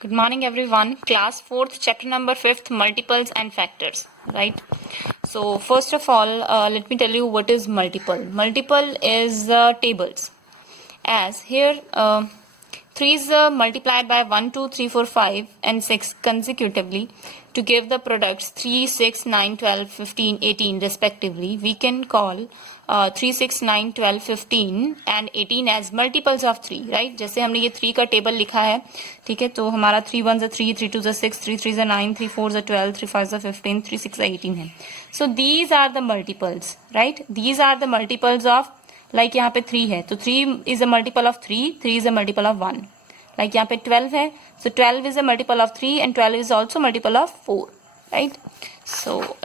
Good morning, everyone. Class 4th, chapter number 5th, multiples and factors, right? So, first of all, let me tell you what is multiple. Multiple is tables. As here, 3 is multiplied by 1, 2, 3, 4, 5 and 6 consecutively to give the products 3, 6, 9, 12, 15, 18 respectively. We can call 3, 6, 9, 12, 15 and 18 as multiples of 3, right? जैसे हमने ये 3 का table लिखा है, ठीक है, तो हमारा 3 1 is 3, 3 2 is 6, 3 3 is 9, 3 4 is 12, 3 5 is 15, 3 6 is 18 है. So these are the multiples, right? These are the multiples of, like यहाँ पे 3 है, तो 3 is a multiple of 3, 3 is a multiple of 1. Like यहाँ पे 12 है, so 12 is a multiple of 3 and 12 is also multiple of 4, right? So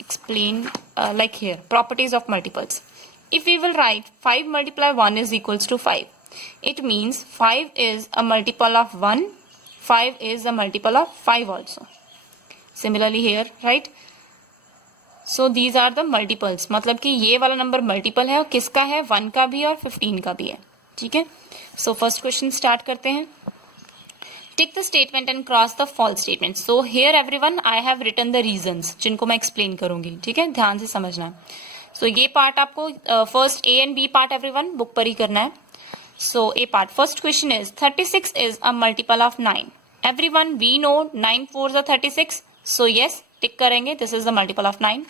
explain like here, properties of multiples. If we will write 5 multiply 1 is equals to 5, it means 5 is a multiple of 1, 5 is a multiple of 5 also. Similarly here, right? So these are the multiples. मतलब कि ये वाला number multiple है और किसका है, 1 का भी और 15 का भी है, ठीक है. सो फर्स्ट क्वेश्चन स्टार्ट करते हैं. Tick the statement and cross the false statement. So here everyone I have written the reasons जिनको मैं एक्सप्लेन करूंगी, ठीक है, ध्यान से समझना. सो ये पार्ट आपको first A and B part everyone book पर ही करना है. So A part, first question is 36 is a multiple of 9. Everyone we know 9 4 is 36, so yes tick करेंगे, this is the multiple of 9.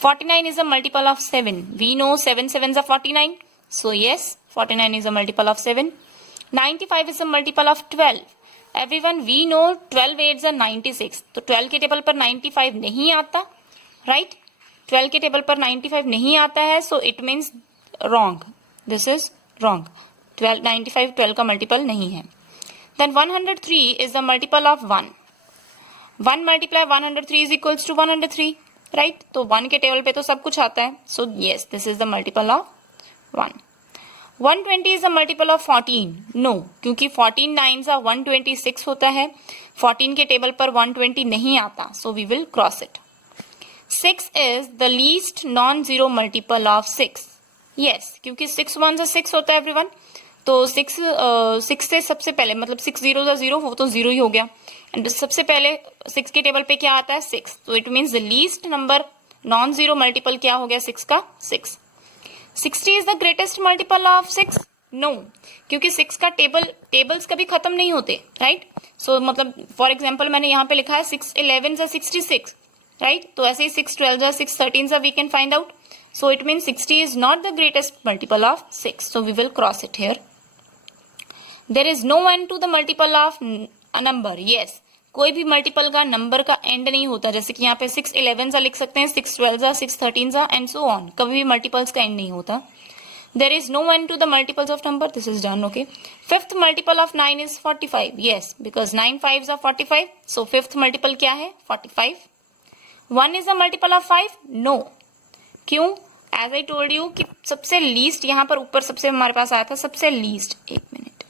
49 is a multiple of 7. We know 7 7s are 49. So yes, 49 is a multiple of 7. 95 is a multiple of 12. Everyone, we know 12 8s are 96. तो 12 के table पर 95 नहीं आता, right? 12 के table पर 95 नहीं आता है, so it means wrong. This is wrong. 95 12 का multiple नहीं है. Then 103 is the multiple of 1. 1 multiply 103 is equals to 103. Right, तो 1 के टेबल पे तो सब कुछ आता है, so yes this is the multiple of 1. 120 is the multiple of 14. No, क्योंकि 14 9s are 126 होता है, 14 के टेबल पर 120 नहीं आता, so we will cross it. 6 is the least non zero multiple of 6. Yes, क्योंकि 6 1s are 6 होता है एवरीवन, तो 6 से सबसे पहले मतलब 6 0s are 0, वो तो 0 ही हो गया. एंड सबसे पहले 6 के टेबल पे क्या आता है, 6, तो it means the least number non zero multiple क्या हो गया 6 का, 6. 60 is the greatest multiple of 6. No, क्योंकि 6 का टेबल्स कभी खत्म नहीं होते, राइट. सो मतलब फॉर एग्जाम्पल मैंने यहाँ पे लिखा है 6 11s are 66, राइट, तो ऐसे ही 6 12s are 6 13s are we can find out. So it means 60 is not the greatest multiple of 6, so we will cross it here. There is no end to the multiple of a number. Yes, कोई भी multiple का number का end नहीं होता, जैसे कि यहाँ पे 6 11s लिख सकते हैं, 6 12s 6 13s and so on, कभी भी मल्टीपल्स का एंड नहीं होता. There is no end to the multiples of number. This is done. Okay, fifth multiple of 9 is 45. Yes, because 9 5s are 45, so fifth multiple क्या है, 45. 1 is a multiple of 5. No, क्यों, as I told you कि सबसे least यहाँ पर ऊपर सबसे हमारे पास आया था, सबसे लीस्ट, एक मिनट,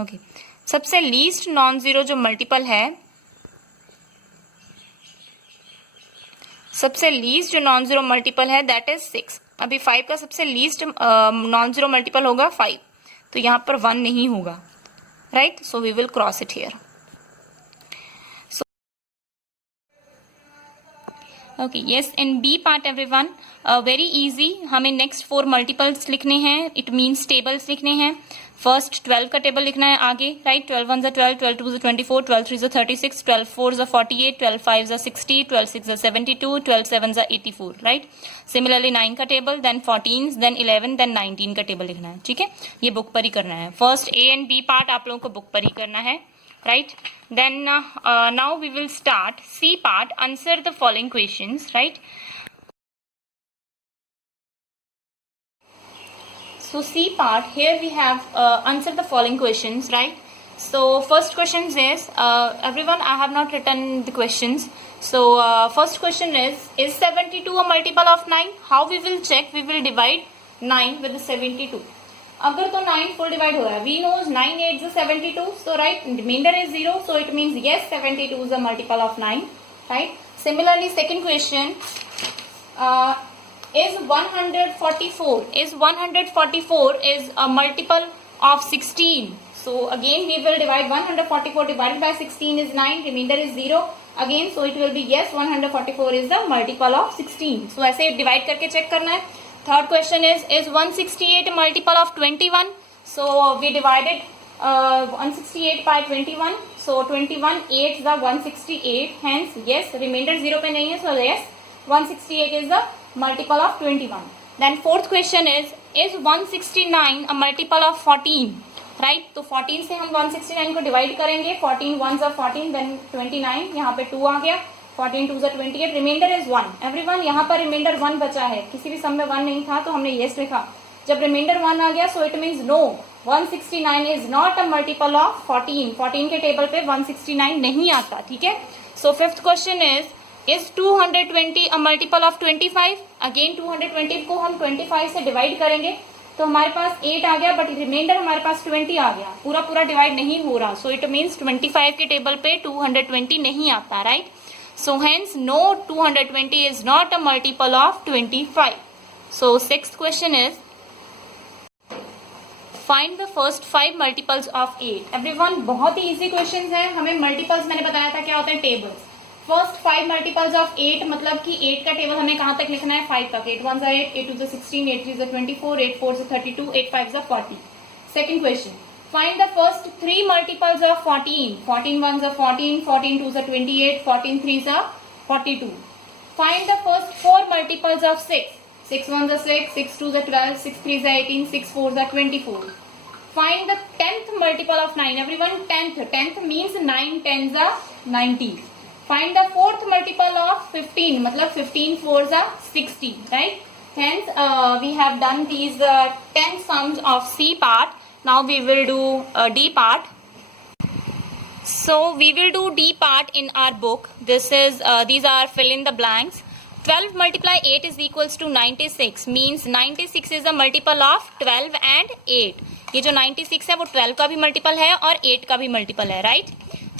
ओके, सबसे लीस्ट नॉन जीरो जो मल्टीपल है, सबसे लीस्ट जो नॉन जीरो मल्टीपल है दैट इज 6. अभी 5 का सबसे लीस्ट नॉन जीरो मल्टीपल होगा 5, तो यहां पर 1 नहीं होगा, right, so we will cross it here. Okay, yes, in B part everyone very easy, हमें नेक्स्ट 4 मल्टीपल्स लिखने हैं, इट मीन्स टेबल्स लिखने हैं. फर्स्ट 12 का टेबल लिखना है आगे, right. 12 1s are 12, 12 2s are 24, 12 3s are 36, 12 4s are 48, 12 5s are 60, 12 6s are 72, 12 7s are 84, right. Similarly 9 का टेबल, देन 14, देन 11, देन 19 का टेबल लिखना है, ठीक है, ये बुक पर ही करना है. First A and B part आप लोगों को बुक पर ही करना है, right. Then now we will start C part, answer the following questions, right. So C part, here we have answer the following questions, right. So first question is everyone, I have not written the questions. So first question is 72 a multiple of 9? How we will check? We will divide 9 with the 72. अगर तो 9 full divide हो रहा है, we knows 9 8s are 72, so right, remainder is 0, so it means yes 72 is a multiple of 9, right. Similarly second question, is 144 is a multiple of 16, So again we will divide 144 divided by 16 is 9, remainder is 0 again, so it will be yes 144 is the multiple of 16. So ऐसे divide करके check करना है. Third question is 168 a multiple of 21? So we divided 168 by 21. So 21 8 the 168. Hence yes, remainder 0 पे नहीं है. So yes, 168 is the multiple of 21. Then fourth question is 169 a multiple of 14? Right, तो 14 से हम 169 को डिवाइड करेंगे. 14 1 जा 14, देन 29, यहाँ पे 2 आ गया. 14 2 जा 28, रिमाइंडर इज 1. एवरीवन, यहाँ पर रिमाइंडर 1 बचा है. किसी भी सम में 1 नहीं था तो हमने यस लिखा. जब रिमाइंडर 1 आ गया, so it means no, 169 is not a multiple of 14. 14 के टेबल पे 169 नहीं आता. ठीक है. So fifth question is 220 a multiple of 25? Again 220 को हम 25 से डिवाइड करेंगे तो हमारे पास 8 आ गया, बट रिमाइंडर हमारे पास 20 आ गया. पूरा पूरा डिवाइड नहीं हो रहा. सो इट मीन्स 25 के टेबल पे 220 नहीं आता. Right. So hence no, 220 is not a multiple of 25. So sixth question is find the first 5 multiples of 8. Everyone, बहुत ही इजी क्वेश्चन है. हमें मल्टीपल्स मैंने बताया था क्या होता है, टेबल्स. फर्स्ट 5 मल्टीपल्स ऑफ 8 मतलब कि 8 का टेबल हमें कहां तक लिखना है, 5 तक. 8 1 8, 8 2 16, 8 3 24, 8 4 32, 8 5 40. Second question, find the first 3 multiples of 14. 14 1 14, 14 2 28, 14 3 42. Find the first 4 multiples of 6. 6 1 6, 6 2 12, 6 3 18, 6 4 24. Find the 10th multiple of 9. Everyone, 10th means 9 10s are 90. Find the 4th multiple of 15. मतलब 15 4s are 60. Right? Hence, we have done these 10 sums of C part. Now we will do D part. So we will do D part in our book. This is these are fill in the blanks. 12 multiply 8 is equals to 96. Means 96 is a multiple of 12 and 8. ये जो 96 है वो 12 का भी multiple है और 8 का भी मल्टीपल है. Right.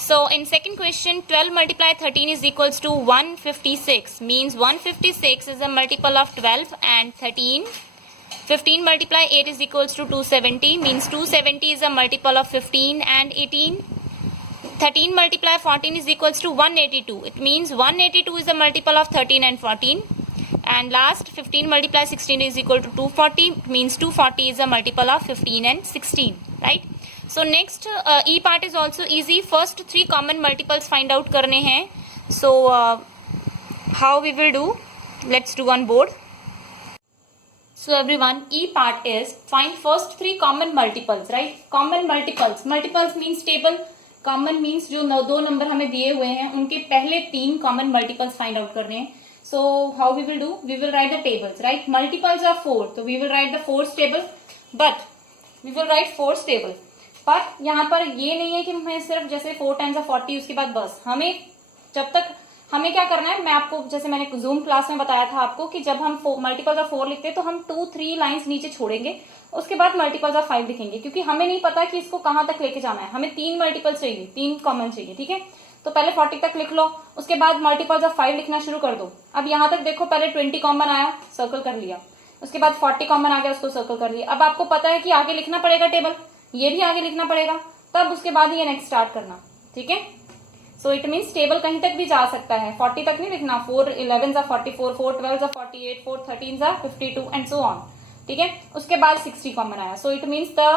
So in second question, 12 multiply 13 is equals to 156. Means 156 is a multiple of 12 and 13. 15 multiply 8 is equals to 270. Means 270 is a multiple of 15 and 18. 13 multiply 14 is equals to 182. It means 182 is a multiple of 13 and 14. And last 15 multiply 16 is equal to 240. It means 240 is a multiple of 15 and 16. Right. So next E part is also easy. First 3 common multiples find out करने हैं. So how we will do? Let's do on board. So everyone, E part is find first 3 common multiples. Right? Common multiples. Multiples means table. Common means जो 2 number हमें दिए हुए हैं उनके पहले 3 common multiples find out करने हैं. So how we will do? We will write the tables. Right? Multiples of 4. So we will write the 4th table. But we will write 4th table. पर यहाँ पर ये नहीं है कि हमें सिर्फ जैसे 4 टाइम्स 40 उसके बाद बस. हमें जब तक हमें क्या करना है, मैं आपको जैसे मैंने जूम क्लास में बताया था आपको कि जब हम मल्टीपल्स ऑफ 4 लिखते हैं तो हम 2 3 लाइंस नीचे छोड़ेंगे, उसके बाद मल्टीपल्स ऑफ 5 लिखेंगे, क्योंकि हमें नहीं पता कि इसको कहाँ तक लेके जाना है. हमें 3 मल्टीपल्स चाहिए, 3 कॉमन चाहिए. ठीक है. तो पहले 40 तक लिख लो, उसके बाद मल्टीपल्स ऑफ 5 लिखना शुरू कर दो. अब यहाँ तक देखो, पहले 20 कॉमन आया, सर्कल कर लिया. उसके बाद 40 कॉमन आ गया, उसको सर्कल कर लिया. अब आपको पता है कि आगे लिखना पड़ेगा टेबल, ये भी आगे लिखना पड़ेगा, तब उसके बाद ये नेक्स्ट स्टार्ट करना. ठीक है. सो इट मीन्स टेबल कहीं तक भी जा सकता है, 40 तक नहीं लिखना. 4 11 44, 4 12 48, 4 13 52 एंड सो ऑन. ठीक है. उसके बाद 60 कॉमन आया. So it means the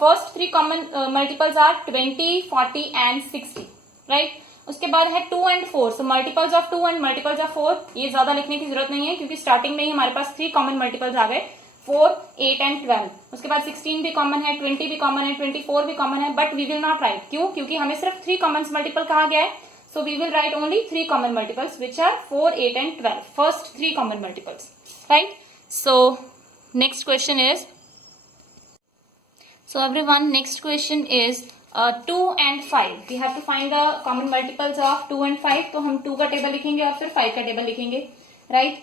first 3 common multiples are 20 40 and 60. Right. उसके बाद है 2 and 4. So multiples of 2 and multiples of 4, ये ज्यादा लिखने की जरूरत नहीं है क्योंकि स्टार्टिंग में ही हमारे पास 3 कॉमन मल्टीपल्स आ गए, 4 8 एंड 12. उसके बाद 16 भी कॉमन है, 20 भी कॉमन है, 24 भी कॉमन है, but we will not write. क्यों? क्योंकि हमें सिर्फ 3 कॉमन मल्टीपल कहा गया है. So we will write only 3 common multiples which are 4 8 and 12. First 3 common multiples. Right. So next question is, so everyone, next question is 2 and 5. We have to find the common multiples of 2 and 5. तो हम 2 का table लिखेंगे और फिर 5 का table लिखेंगे. Right.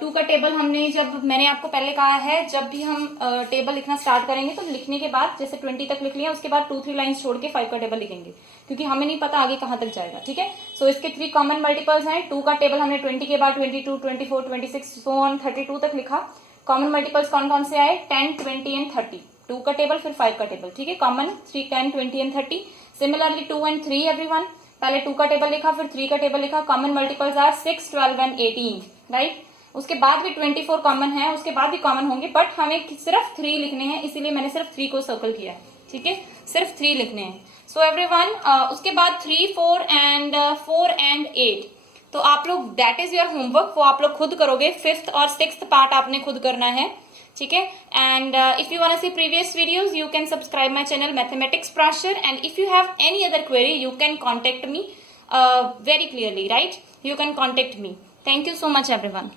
2 का table हमने, जब मैंने आपको पहले कहा है, जब भी हम टेबल लिखना स्टार्ट करेंगे तो लिखने के बाद जैसे 20 तक लिख लिया, उसके बाद 2 3 लाइंस छोड़ के 5 का टेबल लिखेंगे, क्योंकि हमें नहीं पता आगे कहाँ तक जाएगा. ठीक है. सो इसके 3 कॉमन मल्टीपल्स हैं. 2 का टेबल हमने 20 के बाद 22 24 26 सो ऑन 32 तक लिखा. कॉमन मल्टीपल्स कौन कौन से आए? 10 20 एंड 30. 2 का टेबल फिर 5 का टेबल, ठीक है, common 3, 10, 20 and 30। Similarly 2 and 3 everyone, पहले 2 का टेबल लिखा फिर 3 का टेबल लिखा, common multiples are 6, 12 and 18, right. उसके बाद भी 24 कॉमन है, उसके बाद भी कॉमन होंगे, बट हमें सिर्फ 3 लिखने हैं, इसीलिए मैंने सिर्फ 3 को सर्कल किया है, ठीक है, सिर्फ 3 लिखने हैं। सो एवरीवन, उसके बाद 3, 4 एंड 8, तो आप लोग दैट इज योर होमवर्क, वो आप लोग खुद करोगे। 5th और 6th पार्ट आपने खुद करना है, ठीक है। And if you want to see previous videos you can subscribe my channel mathematics Prashar, and if you have any other query you can contact me very clearly, right? You can contact me. Thank you so much everyone.